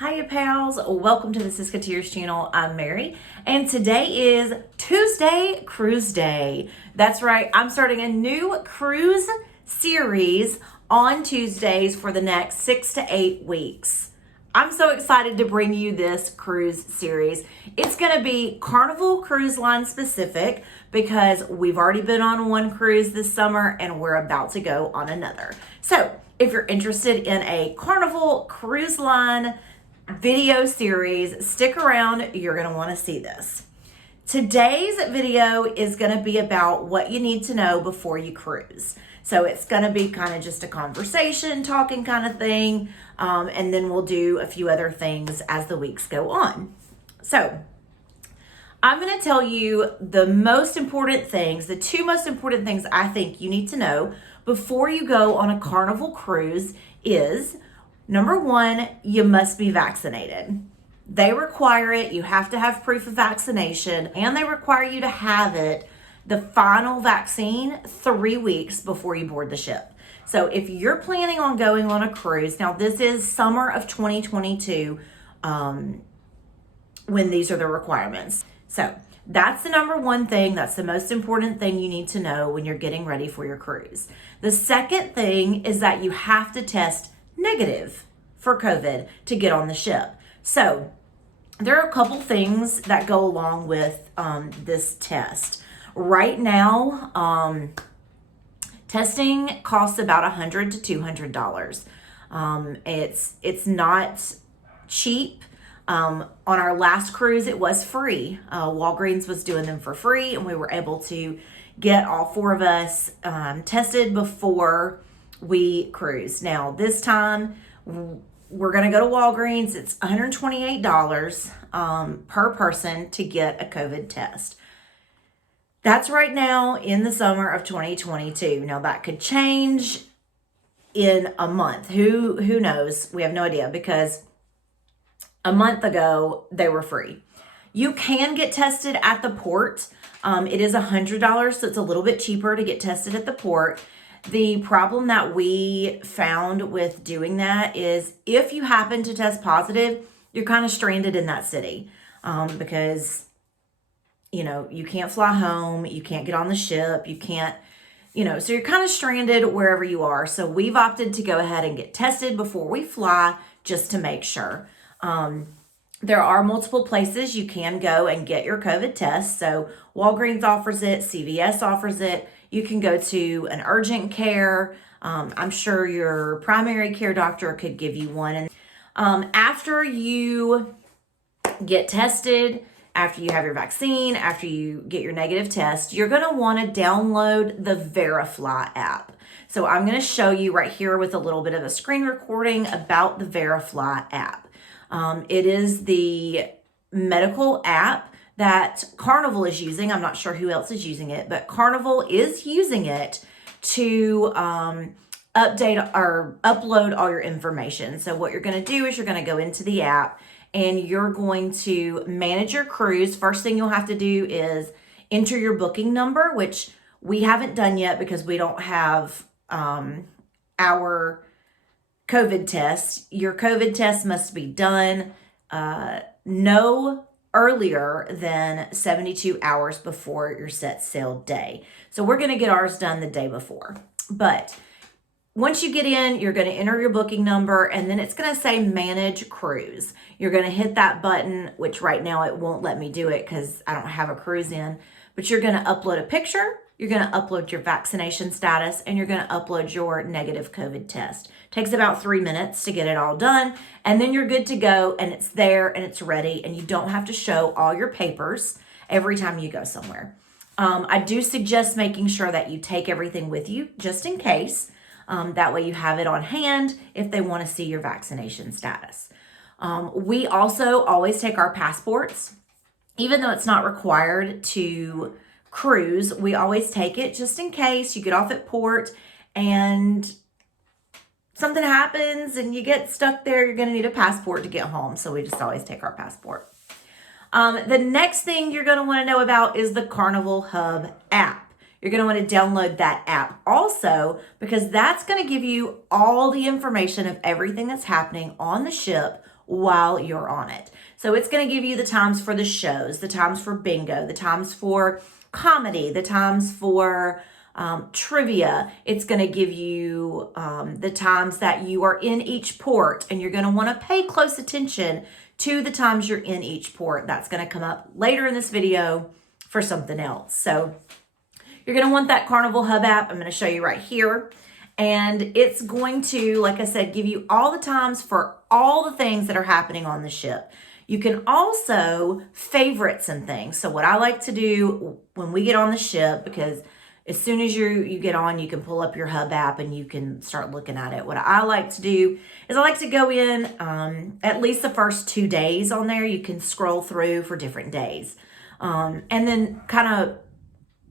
Hiya pals, welcome to the Siskateers channel. I'm Mary and today is Tuesday Cruise Day. That's right, I'm starting a new cruise series on Tuesdays for the next 6 to 8 weeks. I'm so excited to bring you this cruise series. It's going to be Carnival Cruise Line specific because we've already been on one cruise this summer and we're about to go on another. So if you're interested in a Carnival Cruise Line video series, stick around, you're going to want to see this. Today's video is going to be about what you need to know before you cruise. So it's going to be kind of just a conversation, talking kind of thing, and then we'll do a few other things as the weeks go on. So I'm going to tell you the most important things, the two most important things I think you need to know before you go on a Carnival cruise is, number one, you must be vaccinated. They require it. You have to have proof of vaccination, and they require you to have it, the final vaccine, 3 weeks before you board the ship. So if you're planning on going on a cruise, now this is summer of 2022 when these are the requirements. So that's the number one thing. That's the most important thing you need to know when you're getting ready for your cruise. The second thing is that you have to test negative for COVID to get on the ship. So there are a couple things that go along with this test. Right now, testing costs about $100 to $200. It's not cheap. On our last cruise, it was free. Walgreens was doing them for free, and we were able to get all four of us tested before we cruised. Now, this time, we're going to go to Walgreens. It's $128 per person to get a COVID test. That's right now in the summer of 2022. Now, that could change in a month. Who knows? We have no idea, because a month ago, they were free. You can get tested at the port. It is $100, so it's a little bit cheaper to get tested at the port. The problem that we found with doing that is if you happen to test positive, you're kind of stranded in that city because, you can't fly home, you can't get on the ship, you can't, so you're kind of stranded wherever you are. So we've opted to go ahead and get tested before we fly just to make sure. There are multiple places you can go and get your COVID test. So Walgreens offers it, CVS offers it. You can go to an urgent care. I'm sure your primary care doctor could give you one. And after you get tested, after you have your vaccine, after you get your negative test, you're going to want to download the Verifly app. So I'm going to show you right here with a little bit of a screen recording about the Verifly app. It is the medical app that Carnival is using. I'm not sure who else is using it, but Carnival is using it to update or upload all your information. So what you're going to do is you're going to go into the app and you're going to manage your cruise. First thing you'll have to do is enter your booking number, which we haven't done yet because we don't have our COVID test. Your COVID test must be done no earlier than 72 hours before your set sail day. So we're going to get ours done the day before. But once you get in, you're going to enter your booking number, and then it's going to say manage cruise. You're going to hit that button, which right now it won't let me do it because I don't have a cruise in, but you're going to upload a picture. You're going to upload your vaccination status, and you're going to upload your negative COVID test. Takes about 3 minutes to get it all done, and then you're good to go, and it's there, and it's ready, and you don't have to show all your papers every time you go somewhere. I do suggest making sure that you take everything with you just in case. That way you have it on hand if they want to see your vaccination status. We also always take our passports. Even though it's not required to cruise, we always take it just in case you get off at port and something happens and you get stuck there. You're going to need a passport to get home. So we just always take our passport. The next thing you're going to want to know about is the Carnival Hub app. You're going to want to download that app also because that's going to give you all the information of everything that's happening on the ship while you're on it. So it's going to give you the times for the shows, the times for bingo, the times for comedy, the times for trivia. It's going to give you the times that you are in each port, and you're going to want to pay close attention to the times you're in each port. That's going to come up later in this video for something else. So you're going to want that Carnival Hub app. I'm going to show you right here. And it's going to, like I said, give you all the times for all the things that are happening on the ship. You can also favorite some things. So what I like to do when we get on the ship, because as soon as you get on, you can pull up your Hub app and you can start looking at it. What I like to do is I like to go in at least the first 2 days on there. You can scroll through for different days. And then kind of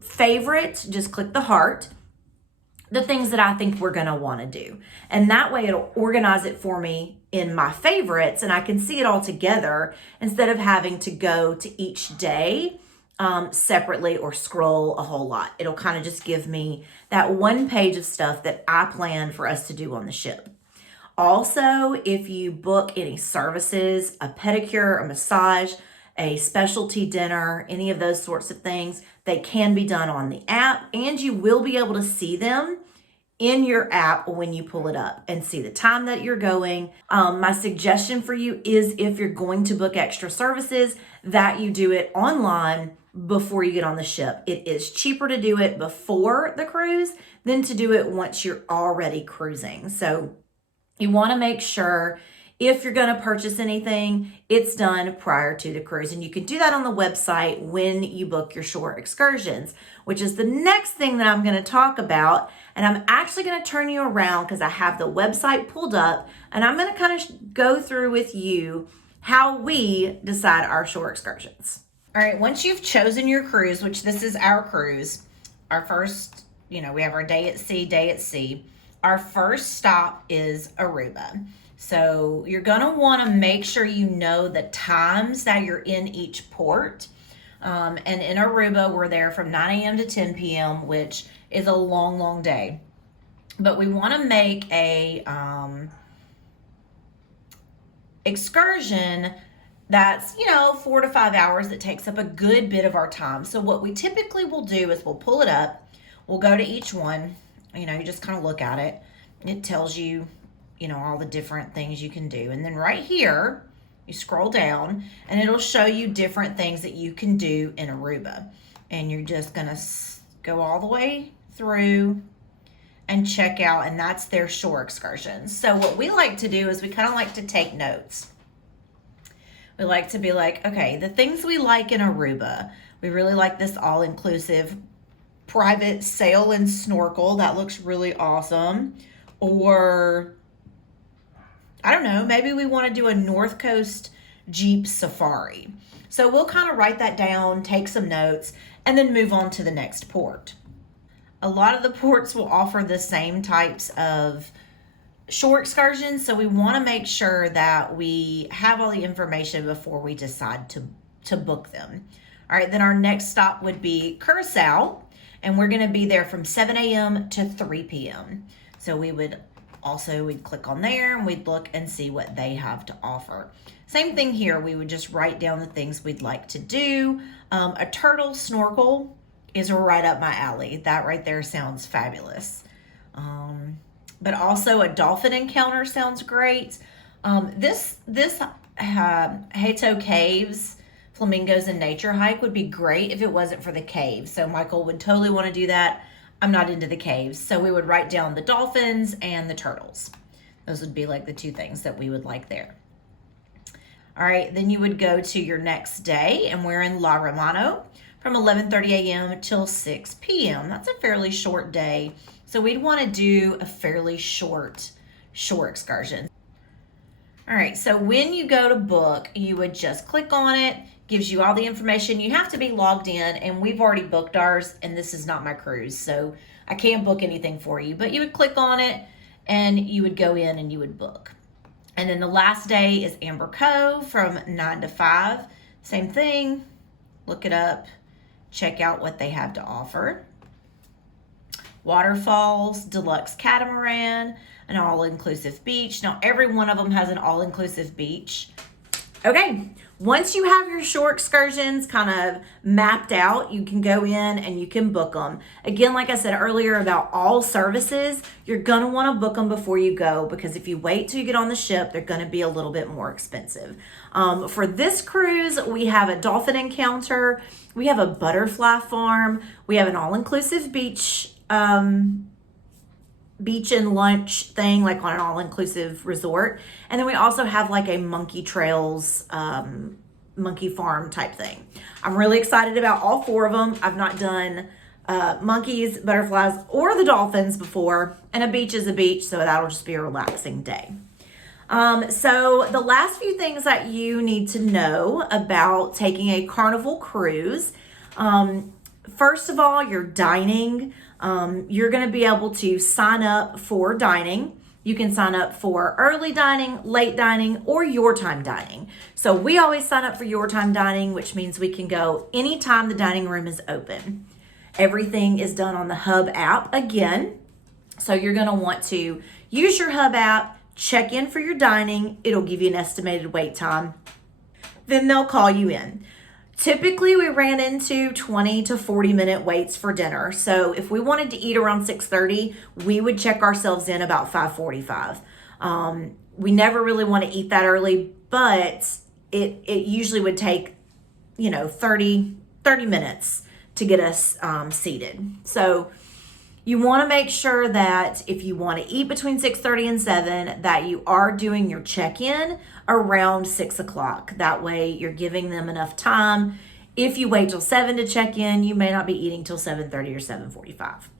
favorite, just click the heart, the things that I think we're going to want to do. And that way it'll organize it for me in my favorites, and I can see it all together instead of having to go to each day separately or scroll a whole lot. It'll kind of just give me that one page of stuff that I plan for us to do on the ship. Also, if you book any services, a pedicure, a massage, a specialty dinner, any of those sorts of things, they can be done on the app, and you will be able to see them in your app when you pull it up and see the time that you're going. My suggestion for you is, if you're going to book extra services, that you do it online before you get on the ship. It is cheaper to do it before the cruise than to do it once you're already cruising. So you want to make sure, if you're going to purchase anything, it's done prior to the cruise. And you can do that on the website when you book your shore excursions, which is the next thing that I'm going to talk about. And I'm actually going to turn you around because I have the website pulled up, and I'm going to kind of go through with you how we decide our shore excursions. All right, once you've chosen your cruise, which this is our cruise, our first, we have our day at sea. Our first stop is Aruba. So you're going to want to make sure you know the times that you're in each port. And in Aruba, we're there from 9 a.m. to 10 p.m., which is a long, long day. But we want to make a excursion that's, 4 to 5 hours. That takes up a good bit of our time. So what we typically will do is we'll pull it up. We'll go to each one. You just kind of look at it. It tells you, all the different things you can do. And then right here, you scroll down and it'll show you different things that you can do in Aruba. And you're just going to go all the way through and check out, and that's their shore excursions. So what we like to do is we kind of like to take notes. We like to be like, okay, the things we like in Aruba, we really like this all-inclusive private sail and snorkel. That looks really awesome. Or I don't know, maybe we want to do a North Coast Jeep safari. So we'll kind of write that down, take some notes, and then move on to the next port. A lot of the ports will offer the same types of shore excursions, so we want to make sure that we have all the information before we decide to book them. All right, then our next stop would be Cruiseday, and we're going to be there from 7 a.m. to 3 p.m. So we'd click on there and we'd look and see what they have to offer. Same thing here. We would just write down the things we'd like to do. A turtle snorkel is right up my alley. That right there sounds fabulous. But also a dolphin encounter sounds great. This Hato Caves, Flamingos and Nature hike would be great if it wasn't for the caves. So Michael would totally want to do that. I'm not into the caves. So we would write down the dolphins and the turtles. Those would be like the two things that we would like there. All right, then you would go to your next day, and we're in La Romano from 11:30 a.m. till 6 p.m. That's a fairly short day. So we'd want to do a fairly short shore excursion. All right, so when you go to book, you would just click on it, gives you all the information. You have to be logged in, and we've already booked ours, and this is not my cruise, so I can't book anything for you. But you would click on it, and you would go in and you would book. And then the last day is Amber Cove from 9 to 5. Same thing, look it up, check out what they have to offer. Waterfalls, deluxe catamaran. an all-inclusive beach. Now, every one of them has an all-inclusive beach. Okay, once you have your shore excursions kind of mapped out, you can go in and you can book them. Again, like I said earlier about all services, you're gonna wanna book them before you go, because if you wait till you get on the ship, they're gonna be a little bit more expensive. For this cruise, we have a dolphin encounter, we have a butterfly farm, we have an all-inclusive beach and lunch thing, like on an all-inclusive resort. And then we also have like a monkey trails, monkey farm type thing. I'm really excited about all 4 of them. I've not done monkeys, butterflies, or the dolphins before. And a beach is a beach, so that'll just be a relaxing day. So the last few things that you need to know about taking a Carnival cruise. First of all, your dining. You're going to be able to sign up for dining. You can sign up for early dining, late dining, or your time dining. So we always sign up for your time dining, which means we can go anytime the dining room is open. Everything is done on the Hub app again. So you're going to want to use your Hub app, check in for your dining. It'll give you an estimated wait time. Then they'll call you in. Typically, we ran into 20 to 40-minute waits for dinner. So if we wanted to eat around 6:30, we would check ourselves in about 5:45. We never really want to eat that early, but it usually would take, 30 minutes to get us seated. So you want to make sure that if you want to eat between 6:30 and 7, that you are doing your check-in around 6 o'clock. That way you're giving them enough time. If you wait till 7 to check in, you may not be eating till 7:30 or 7:45.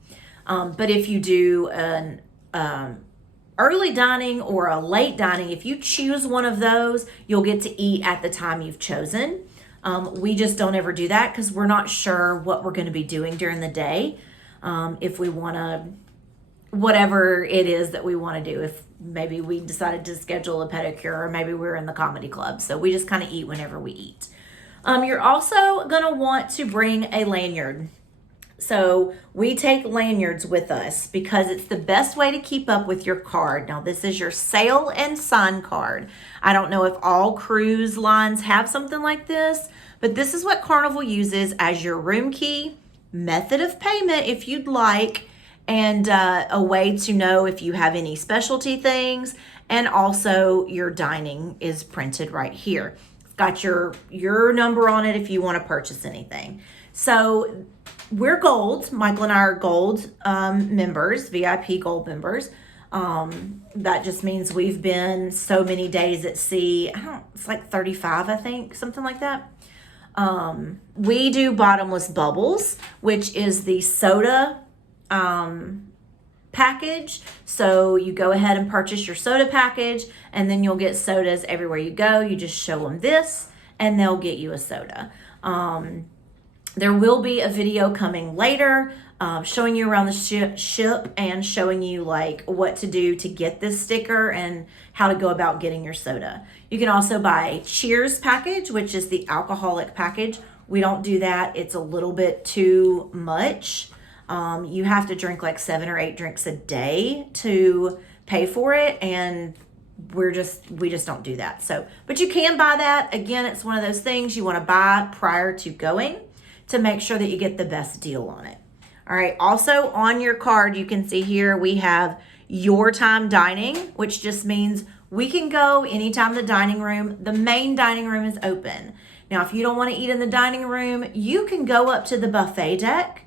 But if you do an early dining or a late dining, if you choose one of those, you'll get to eat at the time you've chosen. We just don't ever do that because we're not sure what we're going to be doing during the day. If we want to, whatever it is that we want to do, if maybe we decided to schedule a pedicure, or maybe we're in the comedy club. So we just kind of eat whenever we eat. You're also going to want to bring a lanyard. So we take lanyards with us because it's the best way to keep up with your card. Now, this is your sail and sign card. I don't know if all cruise lines have something like this, but this is what Carnival uses as your room key, method of payment if you'd like, and a way to know if you have any specialty things, and also your dining is printed right here. It's got your number on it if you want to purchase anything. So we're gold. Michael and I are gold members, VIP gold members. That just means we've been so many days at sea. It's like 35, I think, something like that. We do bottomless bubbles, which is the soda package. So you go ahead and purchase your soda package, and then you'll get sodas everywhere you go. You just show them this and they'll get you a soda. There will be a video coming later showing you around the ship and showing you like what to do to get this sticker and how to go about getting your soda. You can also buy a Cheers package, which is the alcoholic package. We don't do that. It's a little bit too much. You have to drink like 7 or 8 drinks a day to pay for it, and we just don't do that. So, but you can buy that. Again, it's one of those things you want to buy prior to going to make sure that you get the best deal on it. All right. Also on your card, you can see here we have your time dining, which just means we can go anytime the main dining room is open. Now, if you don't want to eat in the dining room, you can go up to the buffet deck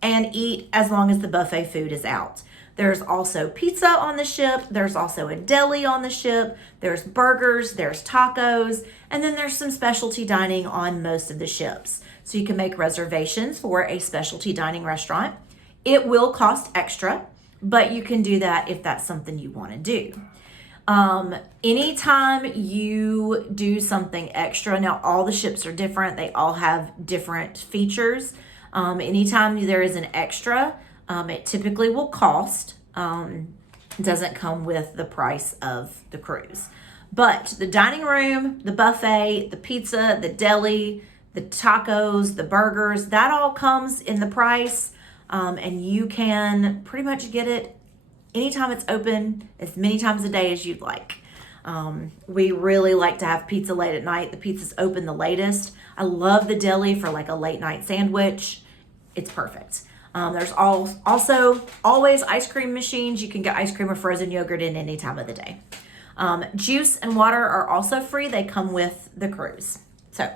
and eat as long as the buffet food is out. There's also pizza on the ship. There's also a deli on the ship. There's burgers, there's tacos, and then there's some specialty dining on most of the ships. So you can make reservations for a specialty dining restaurant. It will cost extra, but you can do that if that's something you want to do. Anytime you do something extra, now all the ships are different. They all have different features. Anytime there is an extra, it typically will cost. It doesn't come with the price of the cruise. But the dining room, the buffet, the pizza, the deli, the tacos, the burgers, that all comes in the price. And you can pretty much get it anytime it's open, as many times a day as you'd like. We really like to have pizza late at night. The pizza's open the latest. I love the deli for like a late night sandwich. It's perfect. There's also always ice cream machines. You can get ice cream or frozen yogurt in any time of the day. Juice and water are also free. They come with the cruise. So,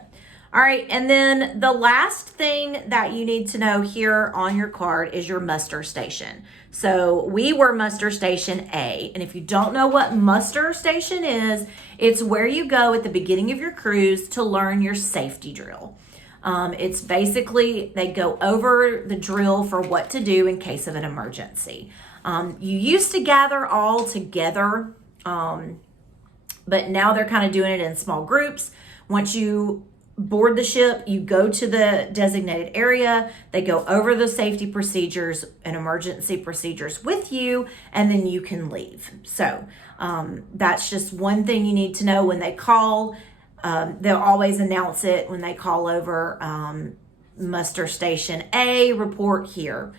all right. And then the last thing that you need to know here on your card is your muster station. So we were muster station A. And if you don't know what muster station is, it's where you go at the beginning of your cruise to learn your safety drill. It's basically, they go over the drill for what to do in case of an emergency. You used to gather all together, but now they're kind of doing it in small groups. Once you board the ship, you go to the designated area, they go over the safety procedures and emergency procedures with you, and then you can leave. So that's just one thing you need to know. When they call, they'll always announce it when they call over, muster station A, report here.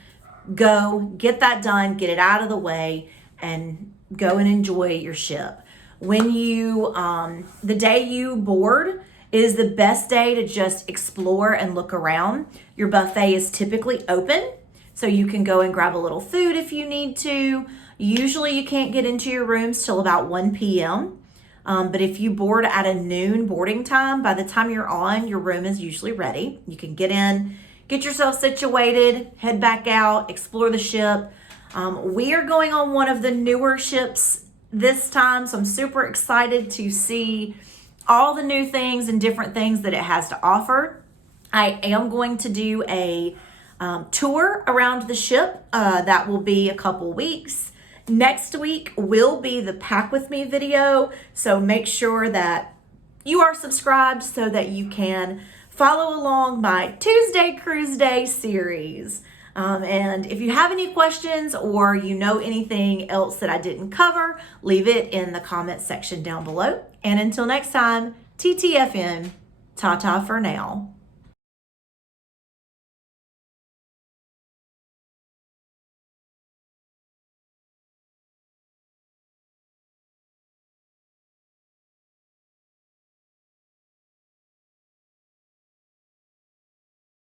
Go get that done, get it out of the way, and go and enjoy your ship. When you, the day you board is the best day to just explore and look around. Your buffet is typically open, so you can go and grab a little food if you need to. Usually you can't get into your rooms till about 1 p.m. But if you board at a noon boarding time, by the time you're on, your room is usually ready. You can get in, get yourself situated, head back out, explore the ship. We are going on one of the newer ships this time, so I'm super excited to see all the new things and different things that it has to offer. I am going to do a tour around the ship. That will be a couple weeks. Next week will be the Pack With Me video, so make sure that you are subscribed so that you can follow along my Tuesday Cruise Day series. And if you have any questions or you know anything else that I didn't cover, leave it in the comments section down below. And until next time, TTFN, ta-ta for now.